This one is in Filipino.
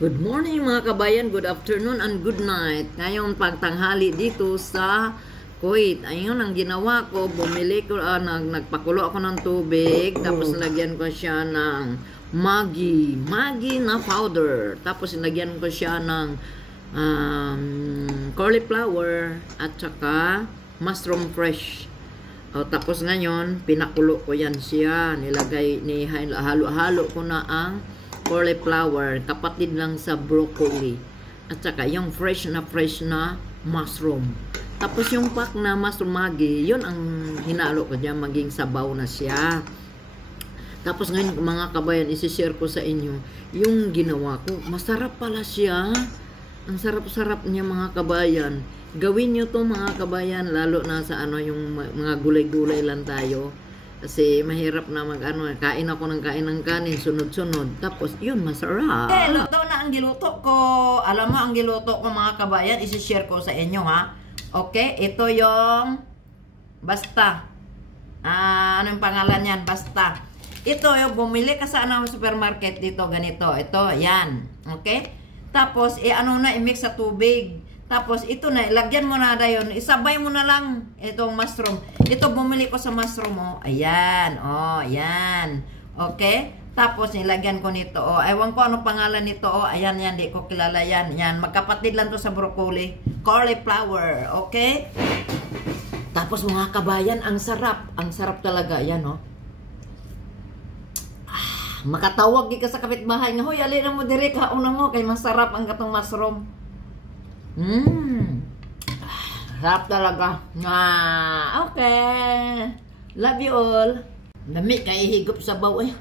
Good morning mga kabayan, good afternoon and good night. Ngayon pagtanghali dito sa Kuwait. Ayun ang ginawa ko, bumili ko, nagpakulo ako ng tubig, tapos nilagyan ko siya ng Maggi na powder. Tapos nilagyan ko siya ng cauliflower at saka mushroom fresh. Tapos ngayon, pinakulo ko yan siya. Halo-halo ko na ang cauliflower, kapatid lang sa broccoli. At saka yung fresh na mushroom. Tapos yung pack na mushroom Maggi, yun ang hinalo ko dyan, maging sabaw na siya. Tapos ngayon mga kabayan, isi-share ko sa inyo yung ginawa ko. Masarap pala siya. Ang sarap-sarap niya mga kabayan. Gawin nyo to mga kabayan, lalo na sa yung mga gulay-gulay lang tayo. Kasi mahirap na kain ako ng kanin, sunod-sunod. Tapos, yun, masarap. Luto na ang giluto ko. Alam mo, ang giluto ko mga kabayan, isi-share ko sa inyo, ha? Okay, ito yung basta. Ano yung pangalan yan? Basta. Ito, yung bumili ka sa supermarket dito, ganito. Ito, yan. Okay? Tapos, i-mix sa tubig. Tapos, ito na, lagyan mo na dayon. Isabay mo na lang itong mushroom. Ito, bumili ko sa mushroom, oh. Ayan, oh, ayan. Okay? Tapos, nilagyan ko nito, oh. Ewan ko ano pangalan nito, oh. Ayan, yan, di ko kilala yan. Yan, magkapatid lang to sa broccoli. Cauliflower, okay? Tapos, mga kabayan, ang sarap. Ang sarap talaga, yan, oh. Makatawag ka sa kapitbahay nga, hoy, alin mo dire ka, una mo, kay masarap ang katong mushroom. Sarap talaga. Okay. Love you all. Dami kay higop sa baw eh.